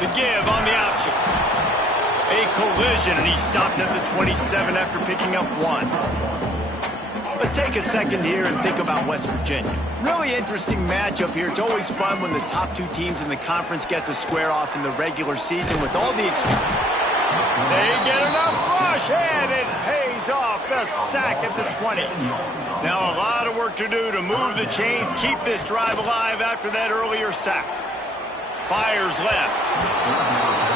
The give on the option. A collision, and he stopped at the 27 after picking up 1. Let's take a second here and think about West Virginia. Really interesting matchup here. It's always fun when the top 2 teams in the conference get to square off in the regular season with all the experience. They get enough rush, and it pays off. The sack at the 20. Now a lot of work to do to move the chains, keep this drive alive after that earlier sack. Fires left.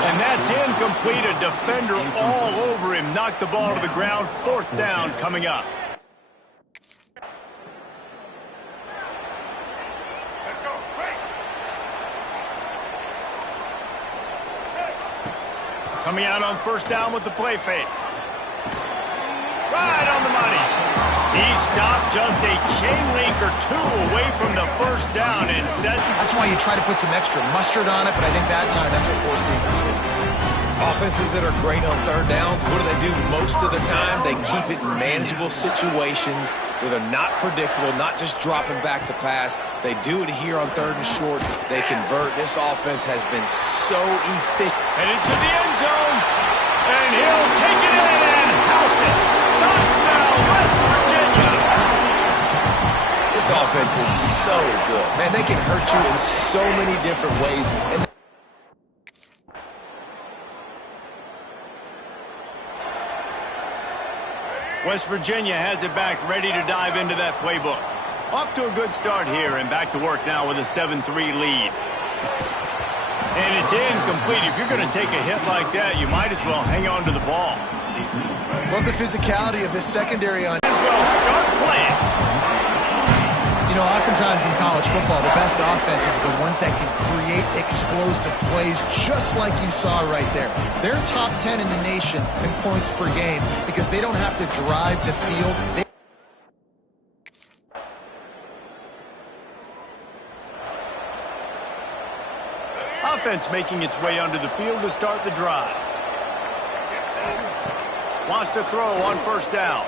And that's incomplete. A defender all over him. Knocked the ball to the ground. 4th down coming up. Coming out on 1st down with the play fake. Right on the money. He stopped just a chain link or 2 away from the 1st down and set. That's why you try to put some extra mustard on it, but I think that time that's what forced the incomplete. Offenses that are great on 3rd downs, what do? Most of the time, they keep it in manageable situations where they're not predictable, not just dropping back to pass. They do it here on 3rd and short. They convert. This offense has been so efficient. Headed to the end zone, and he'll take it in and house it. Touchdown, West Virginia. This offense is so good. Man, they can hurt you in so many different ways. And West Virginia has it back, ready to dive into that playbook. Off to a good start here, and back to work now with a 7-3 lead. And it's incomplete. If you're going to take a hit like that, you might as well hang on to the ball. Love the physicality of this secondary on. As well, start playing. You know, oftentimes in college football, the best offenses are the ones that can create explosive plays, just like you saw right there. They're top 10 in the nation in points per game because they don't have to drive the field. Offense making its way onto the field to start the drive. Wants to throw on 1st down.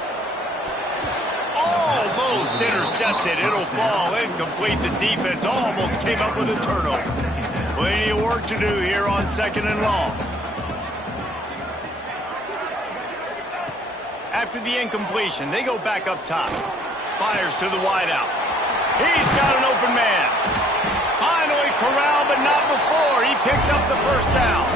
Almost intercepted. It'll fall incomplete. The defense almost came up with a turnover. Plenty of work to do here on 2nd and long. After the incompletion, they go back up top. Fires to the wideout. He's got an open man. Finally corralled, but not before. He picks up the 1st down.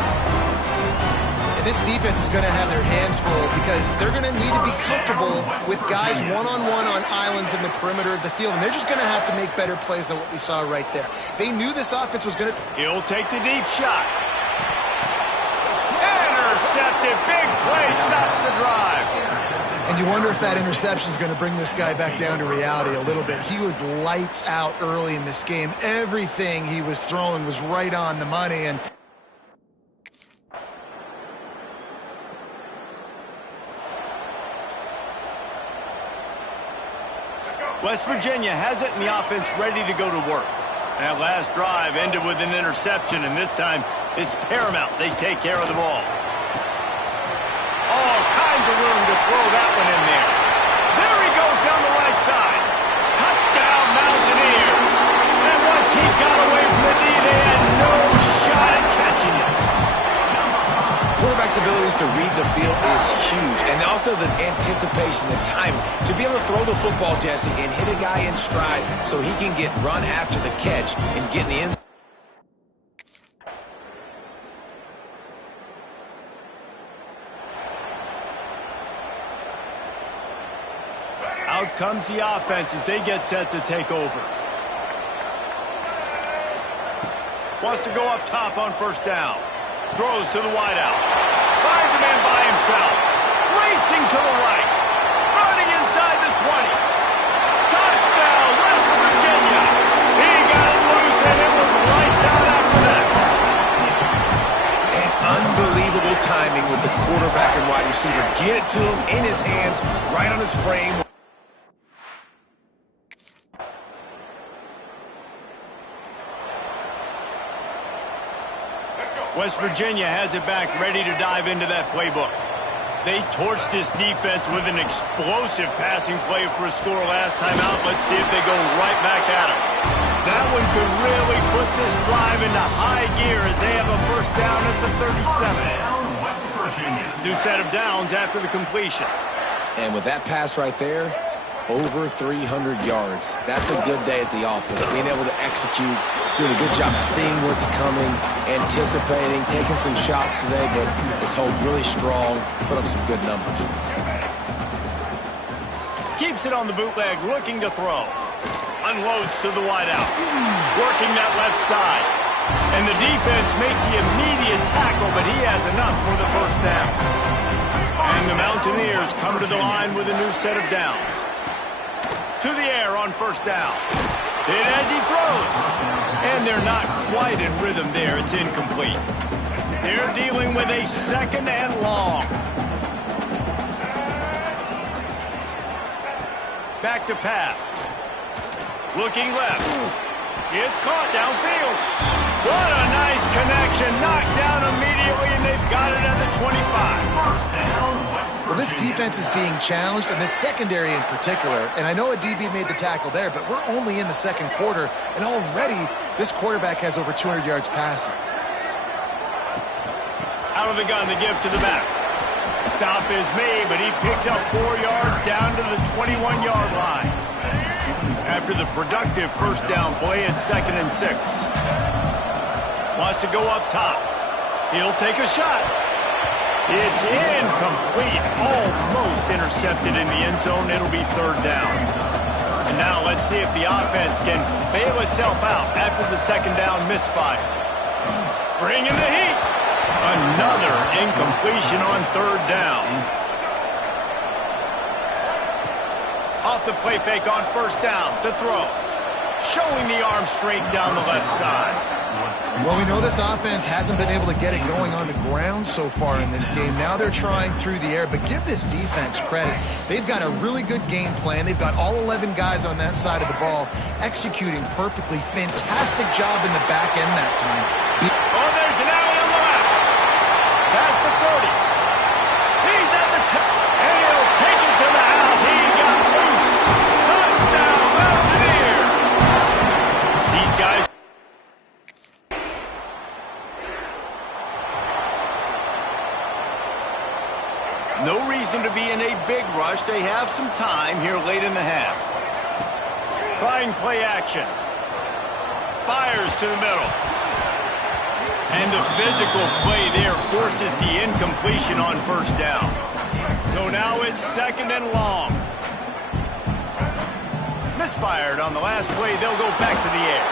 And this defense is going to have their hands full because they're going to need to be comfortable with guys one-on-one on islands in the perimeter of the field. And they're just going to have to make better plays than what we saw right there. They knew this offense was going to... He'll take the deep shot. Intercepted. Big play. Stops the drive. And you wonder if that interception is going to bring this guy back down to reality a little bit. He was lights out early in this game. Everything he was throwing was right on the money. And West Virginia has it in the offense ready to go to work. That last drive ended with an interception, and this time it's paramount they take care of the ball. All kinds of room to throw that one in there. There he goes down the right side. Touchdown, Mountaineers. And once he got away from the knee, they had no shot at catching it. Quarterback's abilities to read the field is huge, and also the anticipation, the time to be able to throw the football, Jesse, and hit a guy in stride so he can get run after the catch and get in the end. Out comes the offense as they get set to take over. Wants to go up top on 1st down. Throws to the wideout. Finds a man by himself. Racing to the right. Running inside the 20. Touchdown, West Virginia. He got it loose, and it was lights out after that. And unbelievable timing with the quarterback and wide receiver. Get it to him in his hands, right on his frame. West Virginia has it back, ready to dive into that playbook. They torched this defense with an explosive passing play for a score last time out. Let's see if they go right back at him. That one could really put this drive into high gear as they have a first down at the 37. New set of downs after the completion. And with that pass right there, over 300 yards. That's a good day at the office. Being able to execute, doing a good job seeing what's coming, anticipating, taking some shots today, but is held really strong, put up some good numbers. Keeps it on the bootleg, looking to throw. Unloads to the wideout. Working that left side. And the defense makes the immediate tackle, but he has enough for the first down. And the Mountaineers come to the line with a new set of downs. To the air on first down. Hit as he throws. And they're not quite in rhythm there. It's incomplete. They're dealing with a second and long. Back to pass. Looking left. It's caught downfield. What a nice connection. Knocked down immediately, and they've got it at the 25. First down. Well, this defense is being challenged, and this secondary in particular, and I know a DB made the tackle there, but we're only in the second quarter, and already this quarterback has over 200 yards passing. Out of the gun, the give to the back. Stop is made, but he picks up 4 yards down to the 21-yard line. After the productive first down play, it's 2nd and 6. Wants to go up top. He'll take a shot. It's incomplete, almost intercepted in the end zone. It'll be 3rd down. And now let's see if the offense can bail itself out after the 2nd down misfire. Bringing the heat. Another incompletion on 3rd down. Off the play fake on 1st down to throw. Showing the arm strength down the left side. Well, we know this offense hasn't been able to get it going on the ground so far in this game. Now they're trying through the air, but give this defense credit. They've got a really good game plan. They've got all 11 guys on that side of the ball executing perfectly. Fantastic job in the back end that time. Oh, there's an alley on the left. Past the 30. He's at the top. And he'll take it to the house. He got loose. Touchdown, Mountaineers. These guys. No reason to be in a big rush. They have some time here late in the half. Trying play action. Fires to the middle. And the physical play there forces the incompletion on 1st down. So now it's 2nd and long. Misfired on the last play. They'll go back to the air.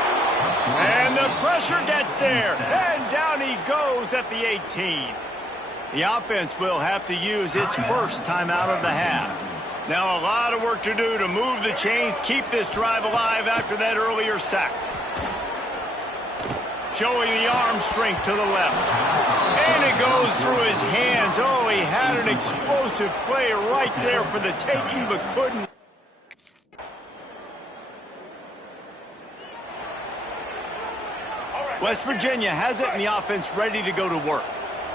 And the pressure gets there. And down he goes at the 18. The offense will have to use its first timeout of the half. Now a lot of work to do to move the chains, keep this drive alive after that earlier sack. Showing the arm strength to the left. And it goes through his hands. Oh, he had an explosive play right there for the taking, but couldn't. West Virginia has it in the offense ready to go to work.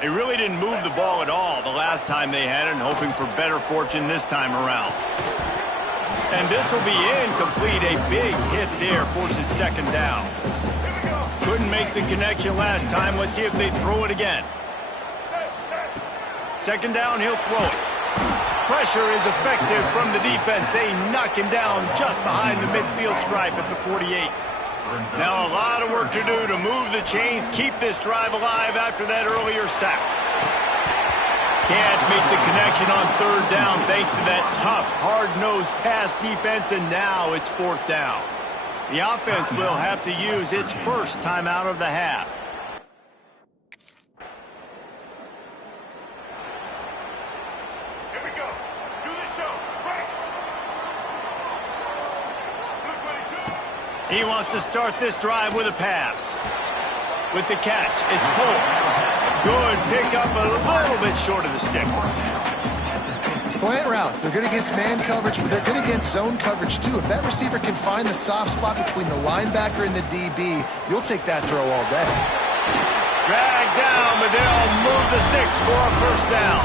They really didn't move the ball at all the last time they had it, and hoping for better fortune this time around. And this will be incomplete. A big hit there forces 2nd down. Couldn't make the connection last time. Let's see if they throw it again. 2nd down, he'll throw it. Pressure is effective from the defense. They knock him down just behind the midfield stripe at the 48. Now a lot of work to do to move the chains, keep this drive alive after that earlier sack. Can't make the connection on 3rd down thanks to that tough, hard-nosed pass defense, and now it's 4th down. The offense will have to use its first timeout of the half. He wants to start this drive with a pass. With the catch, it's pulled. Good pickup, a little bit short of the sticks. Slant routes, they're good against man coverage, but they're good against zone coverage too. If that receiver can find the soft spot between the linebacker and the DB, you'll take that throw all day. Drag down, but they'll move the sticks for a first down.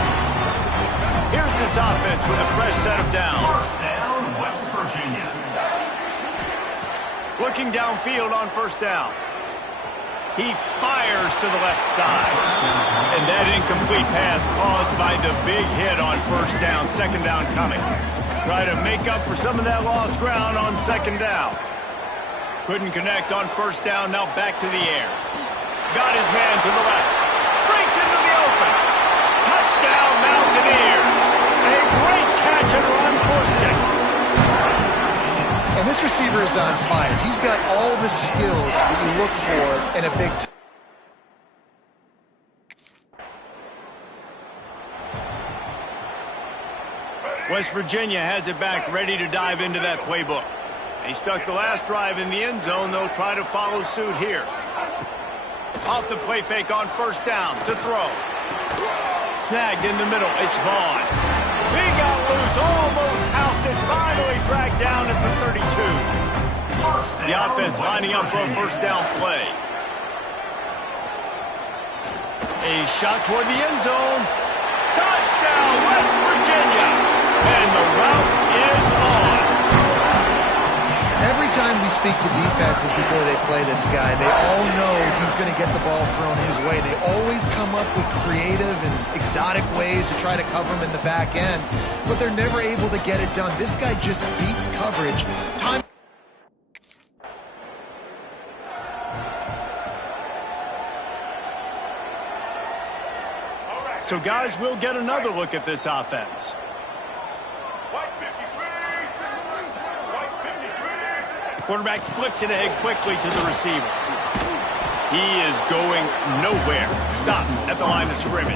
Here's this offense with a fresh set of downs. First down, West Virginia. Looking downfield on first down. He fires to the left side. And that incomplete pass caused by the big hit on first down. Second down coming. Try to make up for some of that lost ground on second down. Couldn't connect on first down. Now back to the air. Got his man to the left. Breaks into the open. Touchdown Mountaineers. A great catch and run for 6. And this receiver is on fire. He's got all the skills that you look for in a big time. West Virginia has it back, ready to dive into that playbook. He stuck the last drive in the end zone. They'll try to follow suit here. Off the play fake on first down to throw. Snagged in the middle. It's Vaughn. He got loose, almost housed it, finally dragged down at the 32. The offense lining up for a first down play. A shot toward the end zone. Touchdown, West Virginia. And the route is on. Every time we speak to defenses before they play this guy, they all know he's going to get the ball thrown his way. They always come up with creative and exotic ways to try to cover him in the back end, but they're never able to get it done. This guy just beats coverage. Time. So, guys, we'll get another look at this offense. Quarterback flips it ahead quickly to the receiver. He is going nowhere. Stop at the line of scrimmage.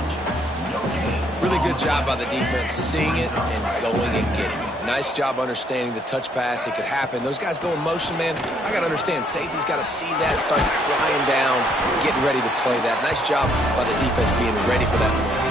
Really good job by the defense, seeing it and going and getting it. Nice job understanding the touch pass. It could happen. Those guys go in motion, man. I got to understand, safety's got to see that, start flying down, getting ready to play that. Nice job by the defense being ready for that play.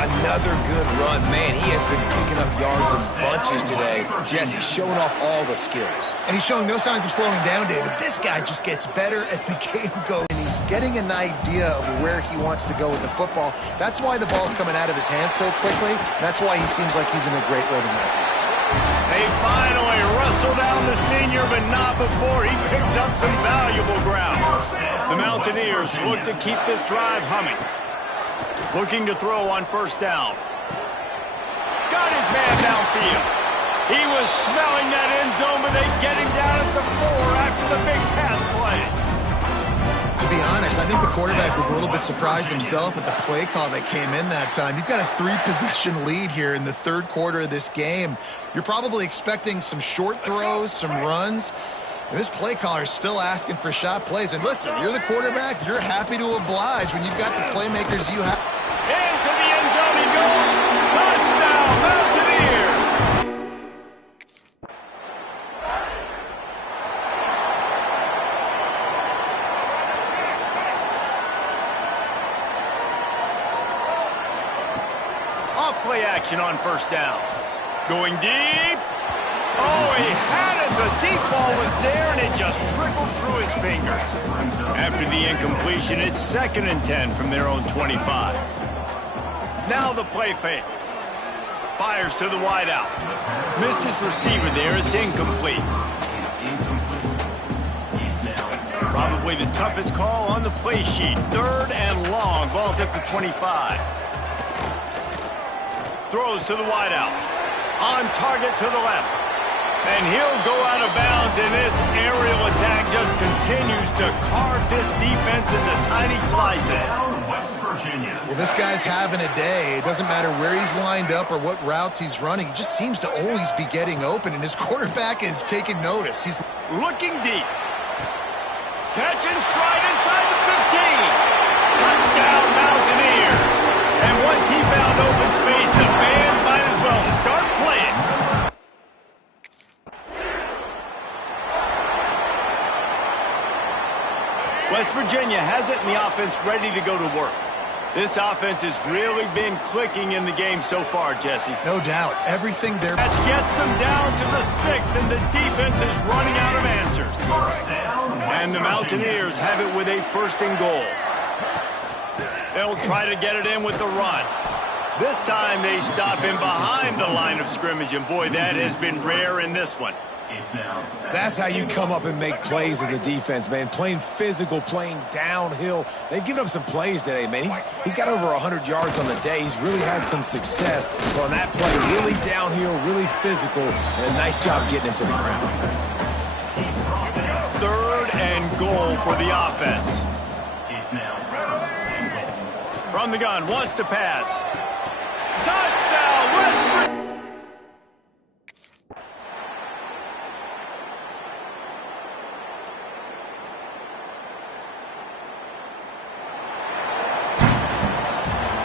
Another good run. Man, he has been picking up yards in bunches today. Jesse showing off all the skills. And he's showing no signs of slowing down, David. This guy just gets better as the game goes. And he's getting an idea of where he wants to go with the football. That's why the ball's coming out of his hands so quickly. That's why he seems like he's in a great rhythm right now. They finally wrestle down the senior, but not before he picks up some valuable ground. The Mountaineers look to keep this drive humming. Looking to throw on first down. Got his man downfield. He was smelling that end zone, but they get him down at the 4 after the big pass play. To be honest, I think the quarterback was a little bit surprised himself at the play call that came in that time. You've got a 3-possession lead here in the third quarter of this game. You're probably expecting some short throws, some runs. And this play caller is still asking for shot plays. And listen, you're the quarterback. You're happy to oblige when you've got the playmakers you have. Into the end zone he goes. Touchdown, Mountaineers. Off play action on first down. Going deep. Oh, he had it. The deep ball was there, and it just trickled through his fingers. After the incompletion, it's 2nd and 10 from their own 25. Now the play fake. Fires to the wideout. Missed his receiver there. It's incomplete. Probably the toughest call on the play sheet. 3rd and long. Ball's at the 25. Throws to the wideout. On target to the left. And he'll go out of bounds, and this aerial attack just continues to carve this defense into tiny slices. Well, this guy's having a day. It doesn't matter where he's lined up or what routes he's running. He just seems to always be getting open, and his quarterback is taking notice. He's looking deep. Catch and stride inside the 15. Touchdown, Mountaineers. And once he found open space, the band might as well start playing. West Virginia has it, and the offense ready to go to work. This offense has really been clicking in the game so far, Jesse. No doubt. Everything there. That gets them down to the 6, and the defense is running out of answers. And the Mountaineers have it with a 1st and goal. They'll try to get it in with the run. This time they stop him behind the line of scrimmage, and boy, that has been rare in this one. That's how you come up and make plays as a defense, man. Playing physical, playing downhill. They've given up some plays today, man. He's got over 100 yards on the day. He's really had some success. But on that play, really downhill, really physical, and a nice job getting him to the ground. 3rd and goal for the offense. From the gun, wants to pass. Touchdown, West Virginia!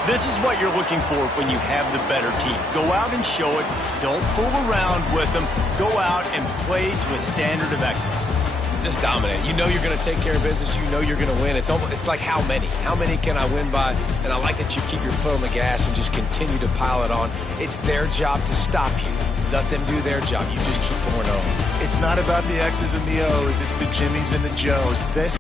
This is what you're looking for when you have the better team. Go out and show it. Don't fool around with them. Go out and play to a standard of excellence. Just dominate. You know you're going to take care of business. You know you're going to win. It's like how many? How many can I win by? And I like that you keep your foot on the gas and just continue to pile it on. It's their job to stop you. Let them do their job. You just keep pouring on. It's not about the X's and the O's. It's the Jimmies and the Joes. This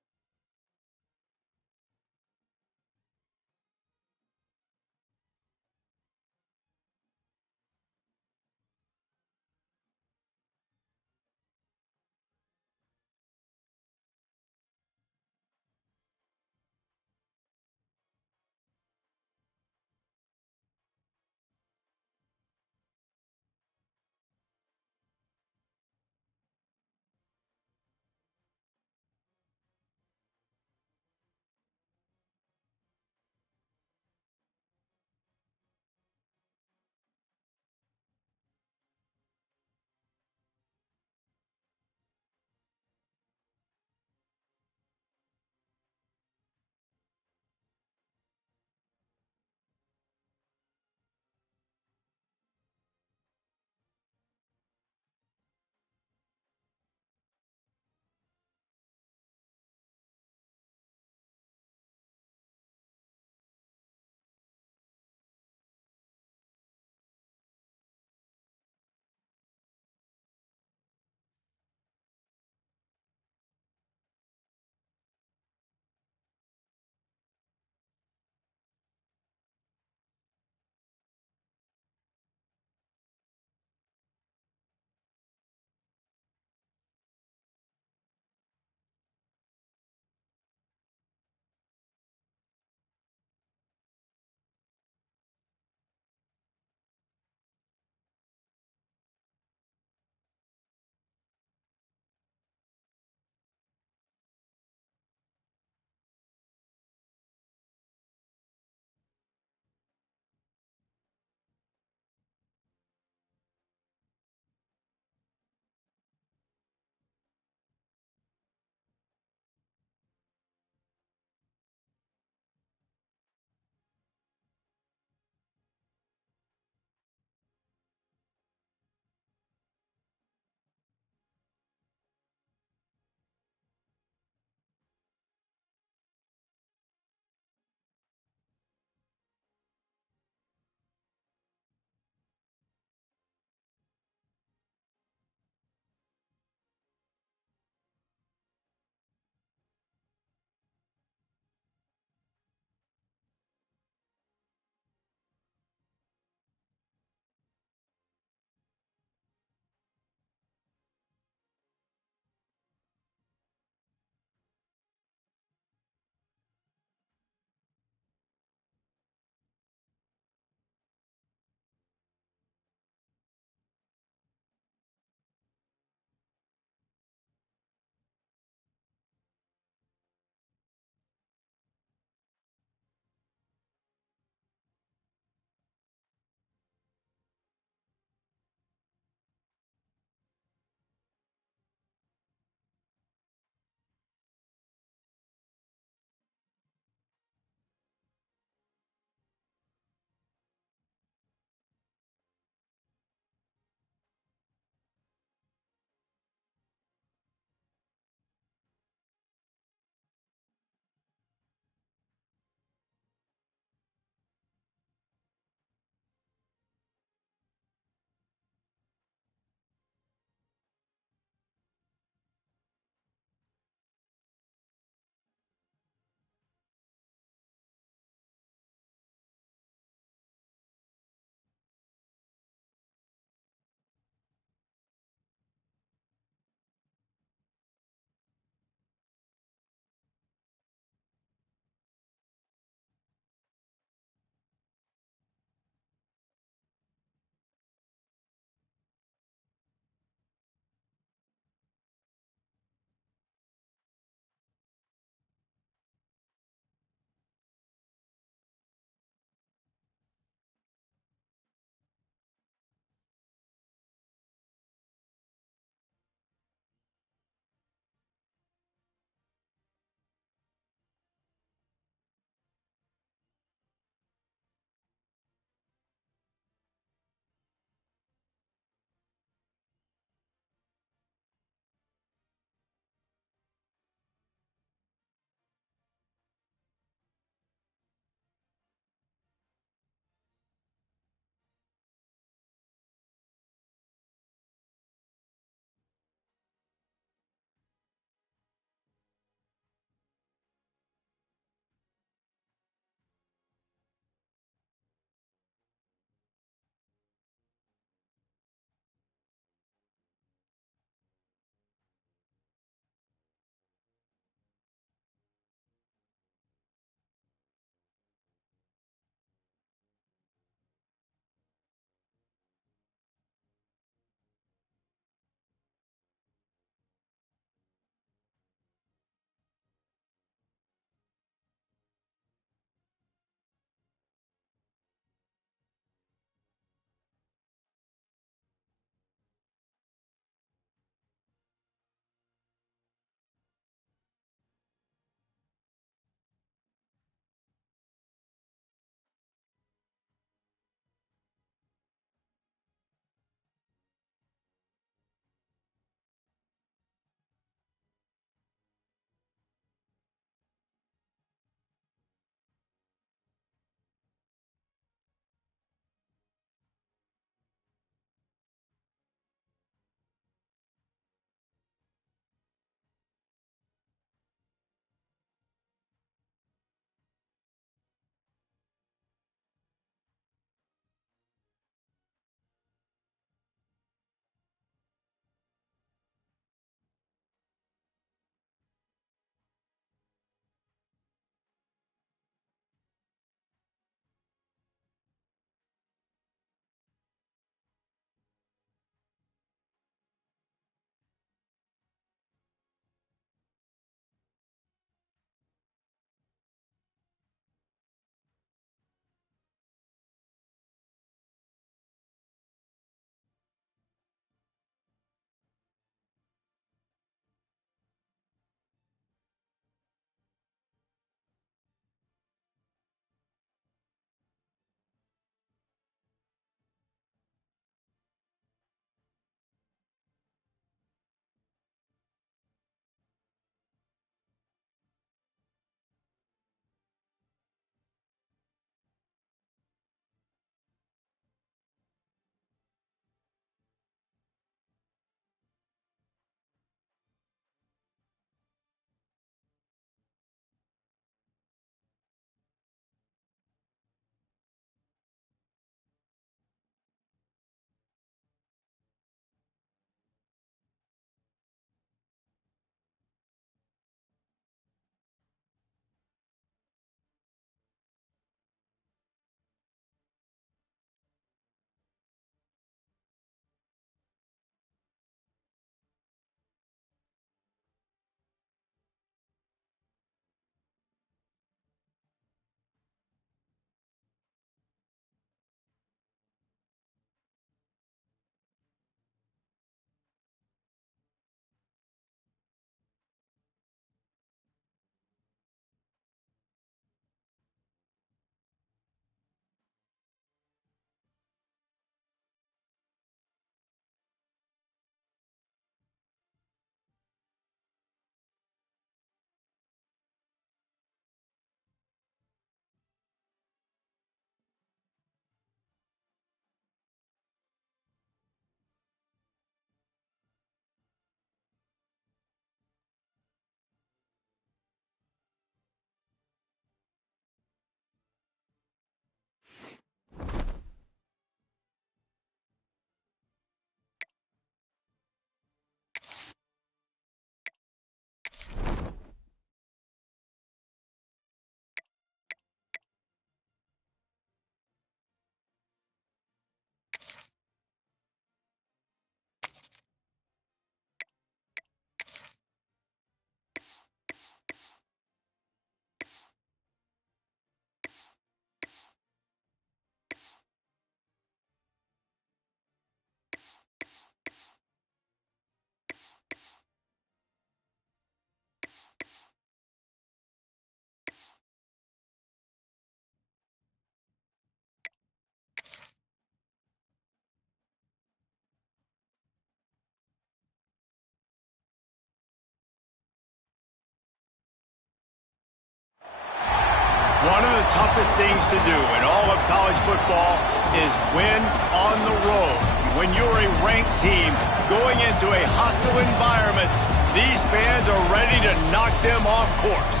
One of the toughest things to do in all of college football is win on the road. When you're a ranked team going into a hostile environment, these fans are ready to knock them off course.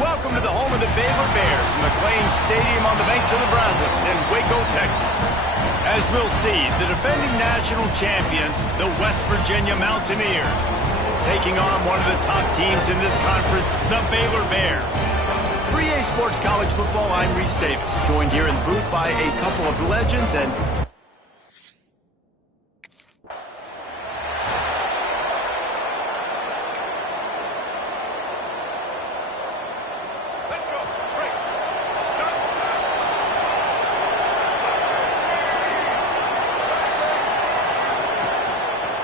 Welcome to the home of the Baylor Bears, McLean Stadium on the banks of the Brazos in Waco, Texas. As we'll see, the defending national champions, the West Virginia Mountaineers, taking on one of the top teams in this conference, the Baylor Bears. For EA Sports College Football, I'm Reese Davis, joined here in the booth by a couple of legends and...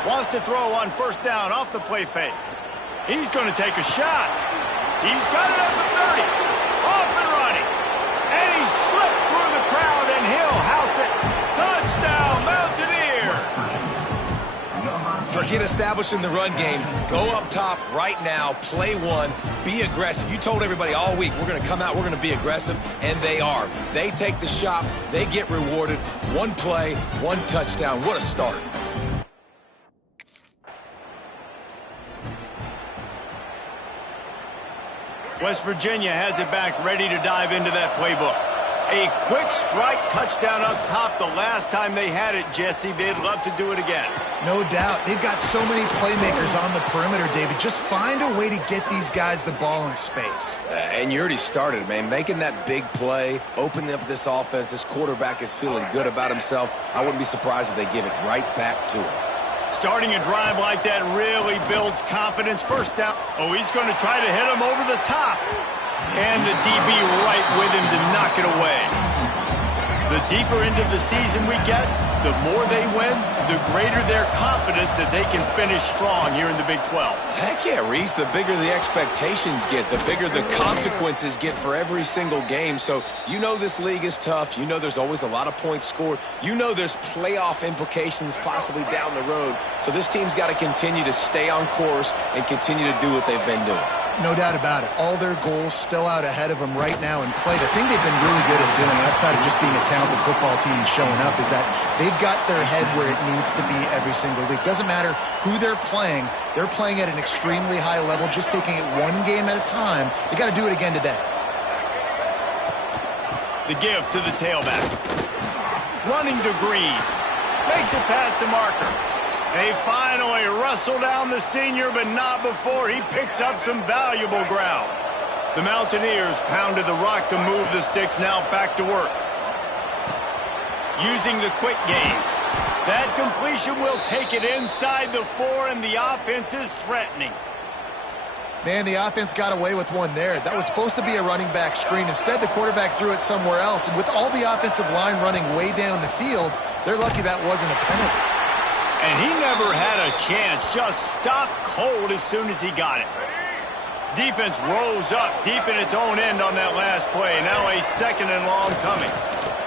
Wants to throw on first down off the play fake. He's going to take a shot. He's got it up to 30. Off and running. And he slipped through the crowd, and he'll house it. Touchdown, Mountaineers. Forget establishing the run game. Go up top right now. Play one. Be aggressive. You told everybody all week, we're going to come out, we're going to be aggressive, and they are. They take the shot. They get rewarded. One play, one touchdown. What a start. West Virginia has it back, ready to dive into that playbook. A quick strike touchdown up top the last time they had it, Jesse. They'd love to do it again. No doubt. They've got so many playmakers on the perimeter, David. Just find a way to get these guys the ball in space. And you already started, man. Making that big play, opening up this offense. This quarterback is feeling good about himself. I wouldn't be surprised if they give it right back to him. Starting a drive like that really builds confidence. First down. Oh, he's going to try to hit him over the top. And the DB right with him to knock it away. The deeper into the season we get, the more they win, the greater their confidence that they can finish strong here in the Big 12. Heck yeah, Reese. The bigger the expectations get, the bigger the consequences get for every single game. So you know this league is tough. You know there's always a lot of points scored. You know there's playoff implications possibly down the road. So this team's got to continue to stay on course and continue to do what they've been doing. No doubt about it. All their goals still out ahead of them right now in play. The thing they've been really good at doing, outside of just being a talented football team and showing up, is that they've got their head where it needs to be every single week. Doesn't matter who they're playing at an extremely high level, just taking it one game at a time. They got to do it again today. The give to the tailback. Running to Green. Makes it past the marker. They finally wrestle down the senior, but not before he picks up some valuable ground. The Mountaineers pounded the rock to move the sticks, now back to work. Using the quick game. That completion will take it inside the 4, and the offense is threatening. Man, the offense got away with one there. That was supposed to be a running back screen. Instead, the quarterback threw it somewhere else. And with all the offensive line running way down the field, they're lucky that wasn't a penalty. And he never had a chance, just stopped cold as soon as he got it. Defense rose up deep in its own end on that last play. Now a second and long coming.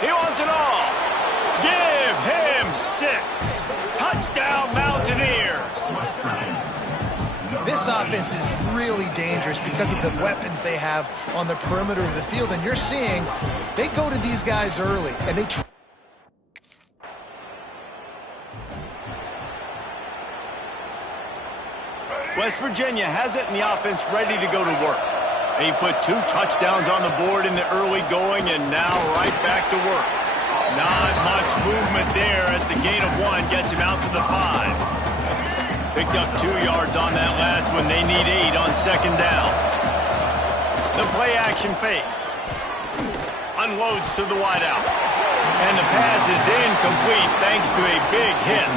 He wants it all. Give him 6. Touchdown, Mountaineers. This offense is really dangerous because of the weapons they have on the perimeter of the field. And you're seeing they go to these guys early, and they try. West Virginia has it, and the offense ready to go to work. He put 2 touchdowns on the board in the early going, and now right back to work. Not much movement there. It's a gain of 1, gets him out to the 5. Picked up 2 yards on that last one. They need 8 on second down. The play action fake. Unloads to the wideout. And the pass is incomplete thanks to a big hit.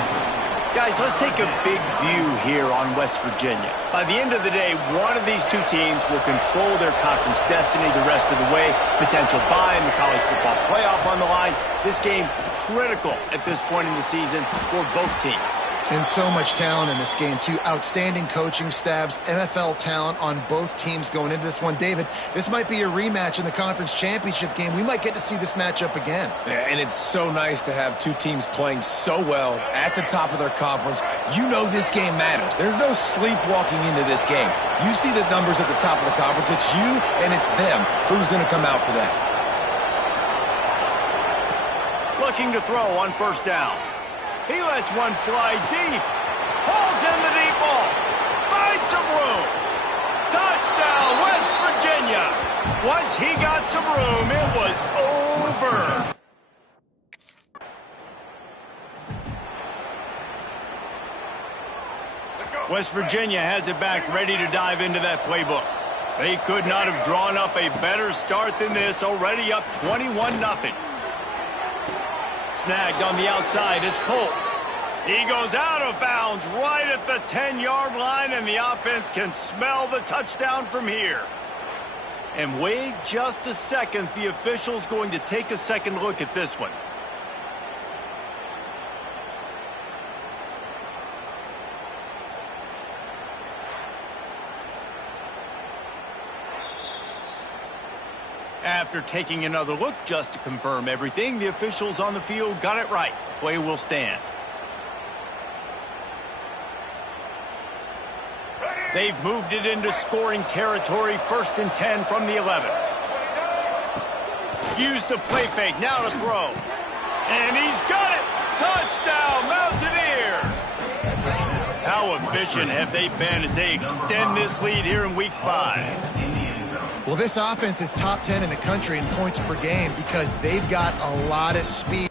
Guys, let's take a big view here on West Virginia. By the end of the day, one of these 2 teams will control their conference destiny the rest of the way. Potential bye in the college football playoff on the line. This game critical at this point in the season for both teams. And so much talent in this game, too. Outstanding coaching staffs, NFL talent on both teams going into this one. David, this might be a rematch in the conference championship game. We might get to see this matchup again. Yeah, and it's so nice to have two teams playing so well at the top of their conference. You know this game matters. There's no sleepwalking into this game. You see the numbers at the top of the conference. It's you and it's them. Who's going to come out today? Looking to throw on first down. He lets one fly deep. Pulls in the deep ball. Finds some room. Touchdown, West Virginia. Once he got some room, it was over. West Virginia has it back, ready to dive into that playbook. They could not have drawn up a better start than this, already up 21-0. Snagged on the outside, it's Polk. He goes out of bounds right at the 10-yard line, and the offense can smell the touchdown from here. And wait just a second, the official's going to take a second look at this one. After taking another look just to confirm everything, the officials on the field got it right. The play will stand. They've moved it into scoring territory, 1st and 10 from the 11. Use the play fake, now to throw. And he's got it! Touchdown, Mountaineers! How efficient have they been as they extend this lead here in Week 5? Well, this offense is top 10 in the country in points per game because they've got a lot of speed.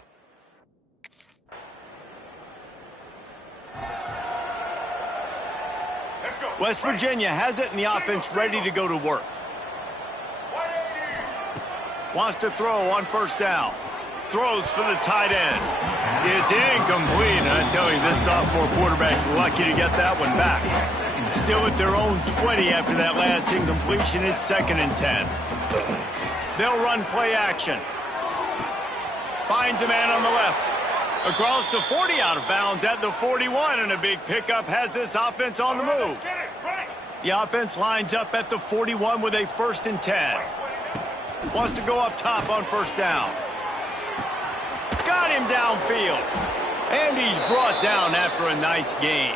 West Virginia has it, and the offense ready to go to work. Wants to throw on first down. Throws for the tight end. It's incomplete, and I tell you, this sophomore quarterback's lucky to get that one back. Still at their own 20 after that last incompletion. It's 2nd and 10. They'll run play action. Finds a man on the left. Across the 40, out of bounds at the 41, and a big pickup has this offense on the move. The offense lines up at the 41 with a 1st and 10. Wants to go up top on first down. Got him downfield. And he's brought down after a nice gain.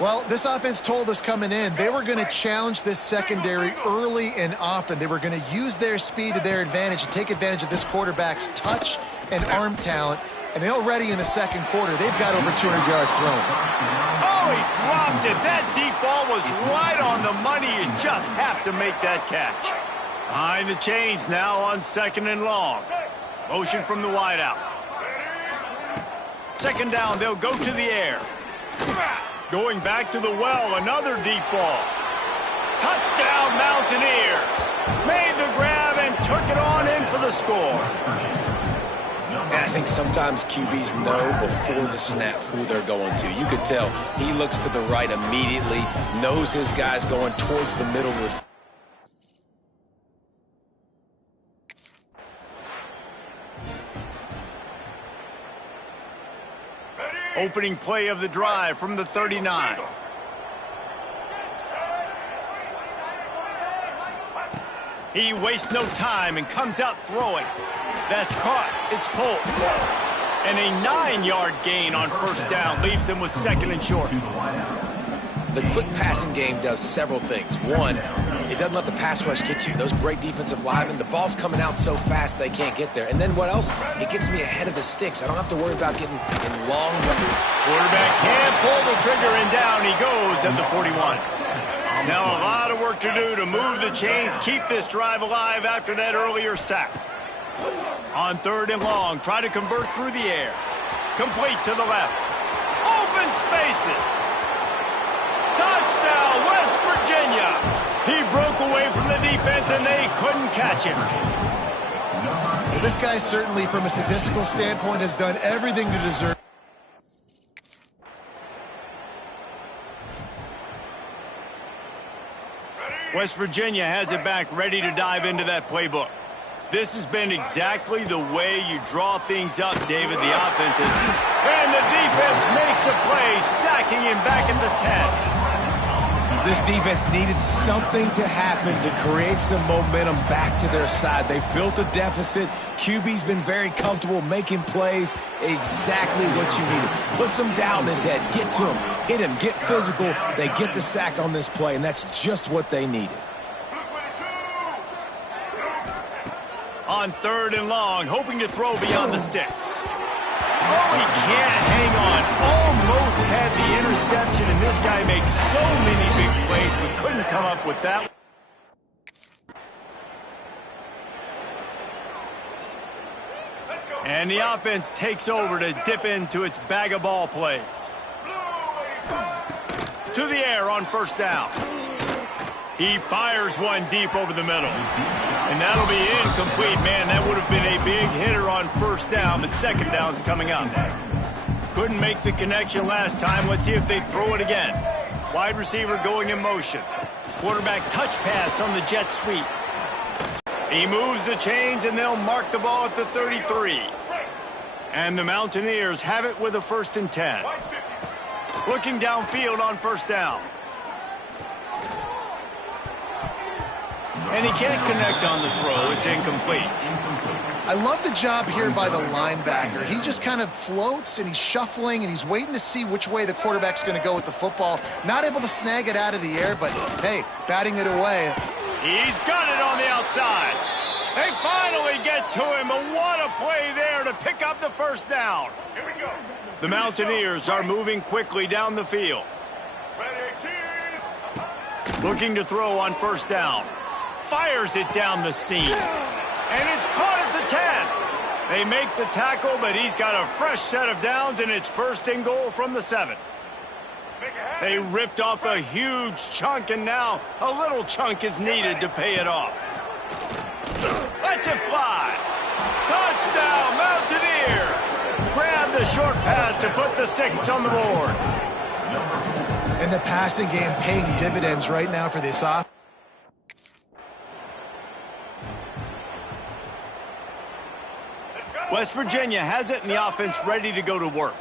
Well, this offense told us coming in they were going to challenge this secondary early and often. They were going to use their speed to their advantage and take advantage of this quarterback's touch and arm talent. And already in the second quarter, they've got over 200 yards thrown. Oh, he dropped it. That deep ball was right on the money. You just have to make that catch. Behind the chains now on 2nd and long. Motion from the wideout. 2nd down, they'll go to the air. Going back to the well, another deep ball. Touchdown, Mountaineers. Made the grab and took it on in for the score. And I think sometimes QBs know before the snap who they're going to. You could tell he looks to the right immediately, knows his guy's going towards the middle of the field. Opening play of the drive from the 39. He wastes no time and comes out throwing. That's caught. It's Polk. And a 9-yard gain on first down leaves him with 2nd and short. The quick passing game does several things. One, it doesn't let the pass rush get you. Those great defensive linemen, the ball's coming out so fast they can't get there. And then what else? It gets me ahead of the sticks. I don't have to worry about getting in long. Quarterback can't pull the trigger, and down he goes at the 41. Now a lot of work to do to move the chains, keep this drive alive after that earlier sack. On 3rd and long, try to convert through the air. Complete to the left. Open spaces. Touchdown, West Virginia. He broke away from the defense, and they couldn't catch him. Well, this guy certainly, from a statistical standpoint, has done everything to deserve. West Virginia has it back, ready to dive into that playbook. This has been exactly the way you draw things up, David, the offense is. And the defense makes a play, sacking him back at the 10. This defense needed something to happen to create some momentum back to their side. They've built a deficit. QB's been very comfortable making plays. Exactly what you needed. Put some doubt in his head. Get to him. Hit him. Get physical. They get the sack on this play, and that's just what they needed. On 3rd and long, hoping to throw beyond the sticks. Oh, he can't hang on. Almost had the interception, and this guy makes so many big plays, but couldn't come up with that. And the offense takes over to dip into its bag of ball plays. To the air on 1st down. He fires one deep over the middle. And that'll be incomplete. Man, that would have been a big hitter on 1st down, but 2nd down's coming up. Couldn't make the connection last time. Let's see if they throw it again. Wide receiver going in motion. Quarterback touch pass on the jet sweep. He moves the chains, and they'll mark the ball at the 33. And the Mountaineers have it with a 1st and 10. Looking downfield on 1st down. And he can't connect on the throw. It's incomplete. I love the job here by the linebacker. He just kind of floats, and he's shuffling, and he's waiting to see which way the quarterback's going to go with the football. Not able to snag it out of the air, but, hey, batting it away. He's got it on the outside. They finally get to him, but what a play there to pick up the 1st down. Here we go. The Mountaineers are moving quickly down the field. Looking to throw on 1st down. Fires it down the seam. And it's caught at the 10. They make the tackle, but he's got a fresh set of downs, and it's 1st and goal from the 7. They ripped off a huge chunk, and now a little chunk is needed to pay it off. Lets it fly. Touchdown, Mountaineers. Grab the short pass to put the 6 on the board. And the passing game paying dividends right now for this offense. West Virginia has it, and the offense ready to go to work.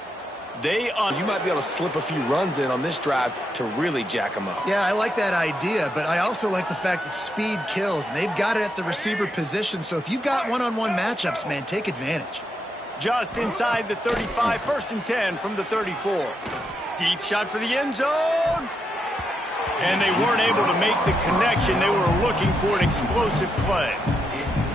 You might be able to slip a few runs in on this drive to really jack them up. Yeah, I like that idea, but I also like the fact that speed kills, and they've got it at the receiver position, so if you've got one-on-one matchups, man, take advantage. Just inside the 35, 1st and 10 from the 34. Deep shot for the end zone. And they weren't able to make the connection. They were looking for an explosive play.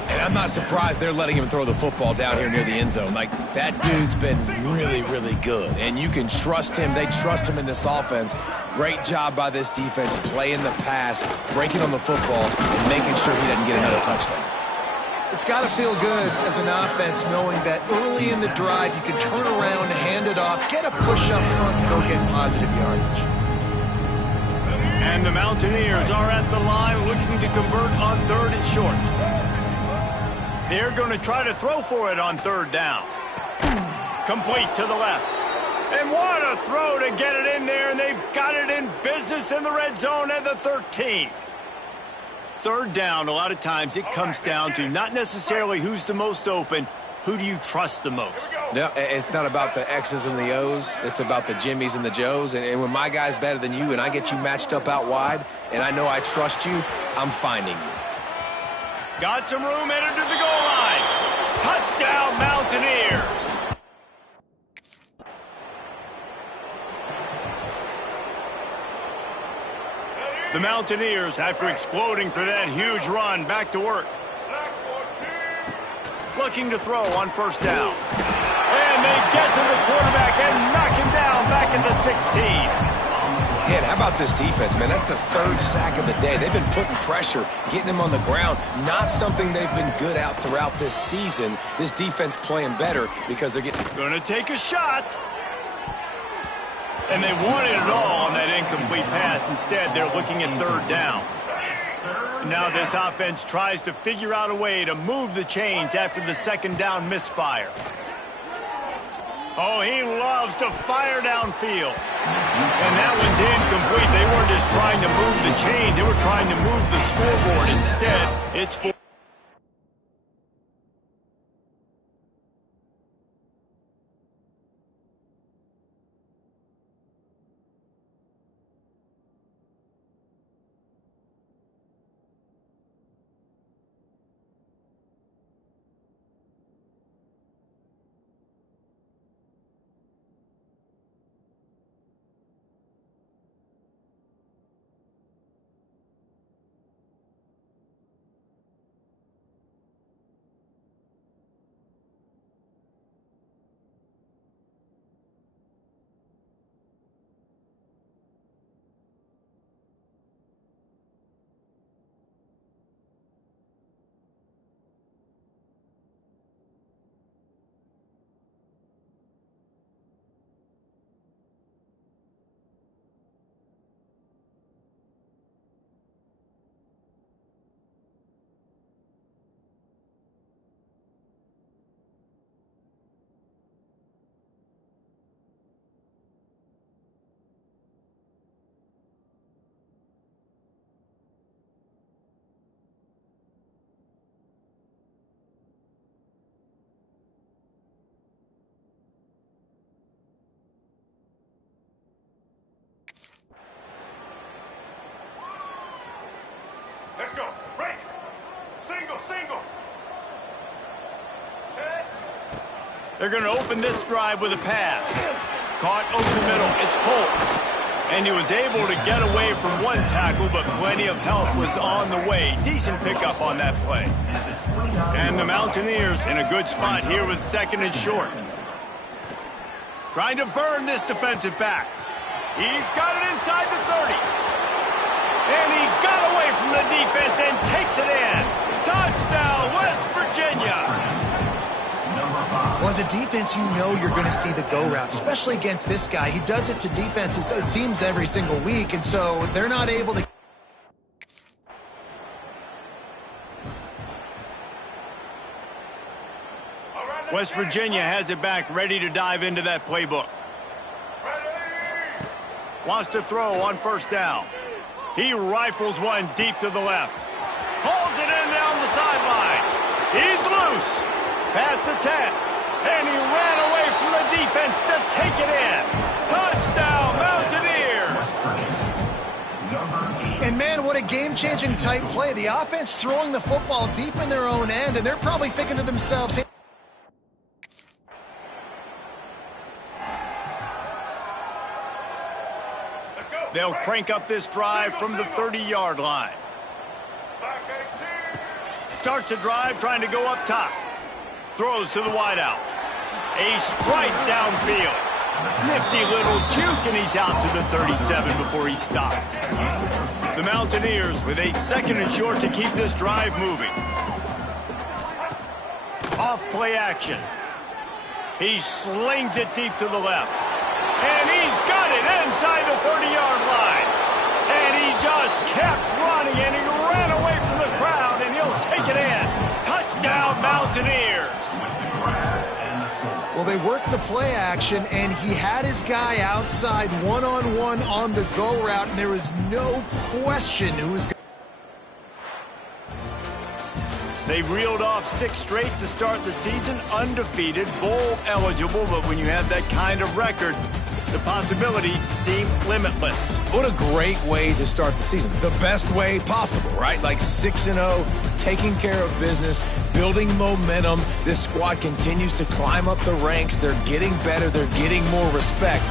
And I'm not surprised they're letting him throw the football down here near the end zone. Like, that dude's been really, really good. And you can trust him. They trust him in this offense. Great job by this defense playing the pass, breaking on the football, and making sure he doesn't get another touchdown. It's got to feel good as an offense knowing that early in the drive you can turn around, hand it off, get a push up front, and go get positive yardage. And the Mountaineers are at the line looking to convert on 3rd and short. They're going to try to throw for it on 3rd down. Complete to the left. And what a throw to get it in there, and they've got it in business in the red zone at the 13. 3rd down, a lot of times it comes down to not necessarily who's the most open, who do you trust the most? No, it's not about the X's and the O's. It's about the Jimmies and the Joes. And when my guy's better than you and I get you matched up out wide and I know I trust you, I'm finding you. Got some room, headed to the goal line. Touchdown, Mountaineers. The Mountaineers, after exploding for that huge run, back to work. Looking to throw on 1st down. And they get to the quarterback and knock him down back at the 16. Yeah, how about this defense, man? That's the 3rd sack of the day. They've been putting pressure, getting him on the ground. Not something they've been good at throughout this season. This defense playing better because they're getting... Gonna take a shot. And they wanted it all on that incomplete pass. Instead, they're looking at 3rd down. Now this offense tries to figure out a way to move the chains after the 2nd down misfire. Oh, he loves to fire downfield. And that one's incomplete. They weren't just trying to move the chains. They were trying to move the scoreboard. Instead, it's for... go. Break. Single, single. Set. They're going to open this drive with a pass. Caught over the middle. It's Polk. And he was able to get away from one tackle, but plenty of help was on the way. Decent pickup on that play. And the Mountaineers in a good spot here with 2nd and short. Trying to burn this defensive back. He's got it inside the 30. And he got away from the defense and takes it in. Touchdown, West Virginia. Well, as a defense, you know you're going to see the go route, especially against this guy. He does it to defenses, it seems, every single week, and so they're not able to. West Virginia has it back, ready to dive into that playbook. Wants to throw on 1st down. He rifles one deep to the left. Hauls it in down the sideline. He's loose. Past the 10. And he ran away from the defense to take it in. Touchdown, Mountaineers. And, man, what a game-changing type play. The offense throwing the football deep in their own end, and they're probably thinking to themselves, hey, they'll crank up this drive from the 30-yard line. Starts a drive trying to go up top. Throws to the wideout. A strike downfield. Nifty little juke, and he's out to the 37 before he stopped. The Mountaineers with a 2nd and short to keep this drive moving. Off play action. He slings it deep to the left. And he's got it inside the 30-yard line. And he just kept running, and he ran away from the crowd, and he'll take it in. Touchdown, Mountaineers. well, they worked the play action, and he had his guy outside one-on-one on the go route, and there was no question who was going to. They reeled off 6 straight to start the season, undefeated, bowl eligible, but when you have that kind of record, the possibilities seem limitless. What a great way to start the season. The best way possible, right? Like 6-0, taking care of business, building momentum. This squad continues to climb up the ranks. They're getting better. They're getting more respect.